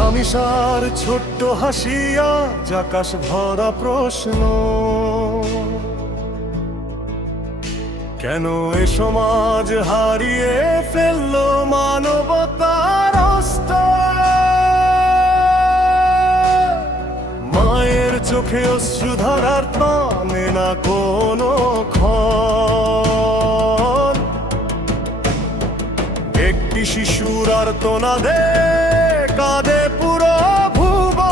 স্বামীসার ছোট্ট হাসিয়া আকাশ ভরা প্রশ্ন, কেন এ সমাজ হারিয়ে ফেললো মানবতার অস্ত্র? মায়ের চোখে অশ্রুধারার থামে না কোনো ক্ষণ, একটি শিশুর আর্তনাদে কাঁদে পুরো ভুবন।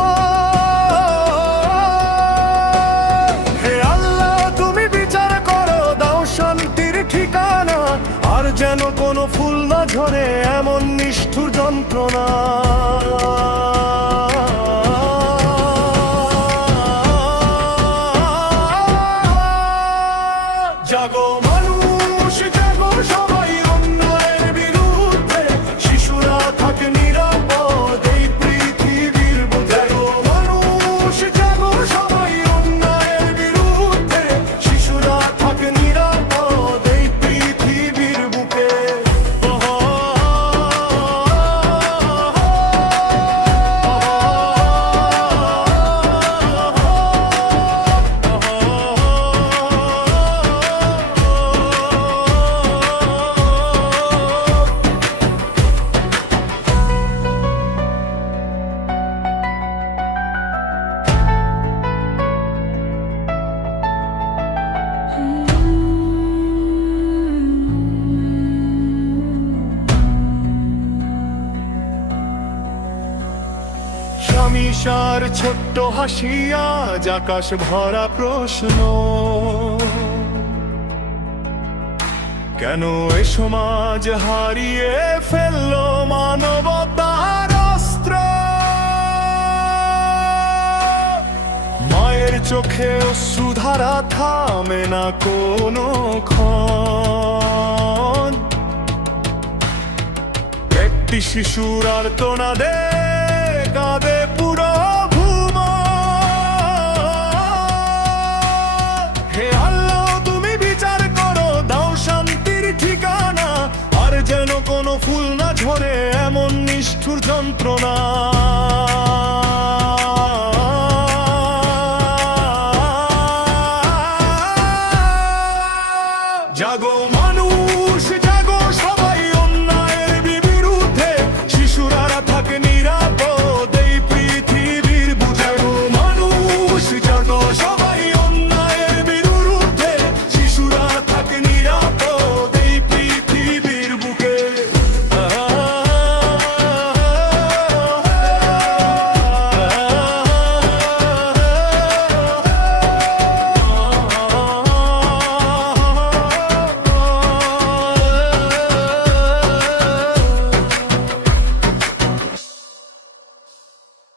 হে আল্লাহ, তুমি বিচার করো, দাও শান্তির ঠিকানা, আর যেন কোনো ফুল না ঝরে এমন নিষ্ঠুর যন্ত্রণা। জাগো মানুষ, জাগো সবাই অন্যায়ের বিরুদ্ধে, শিশুরা থাকে নিরাপদ এই পৃথিবীর বুকে। জাগো মানুষ, জাগো সবাই অন্যায়ের বিরুদ্ধে, শিশুরা থাকে নিরাপদ এই পৃথিবীর বুকে। স্বামীসার ছোট্ট হাসিয়া আকাশ ভরা প্রশ্ন, কেন এ সমাজ হারিয়ে ফেললো মানবতার অস্ত্র? মায়ের চোখে অশ্রুধারা থামে না কোনো ক্ষণ, একটি শিশুর আর্তনাদে কাঁদে পুরো ভুবন। হে আল্লাহ, তুমি বিচার করো, দাও শান্তির ঠিকানা, আর যেন কোনো ফুল না ঝরে এমন নিষ্ঠুর যন্ত্রণা।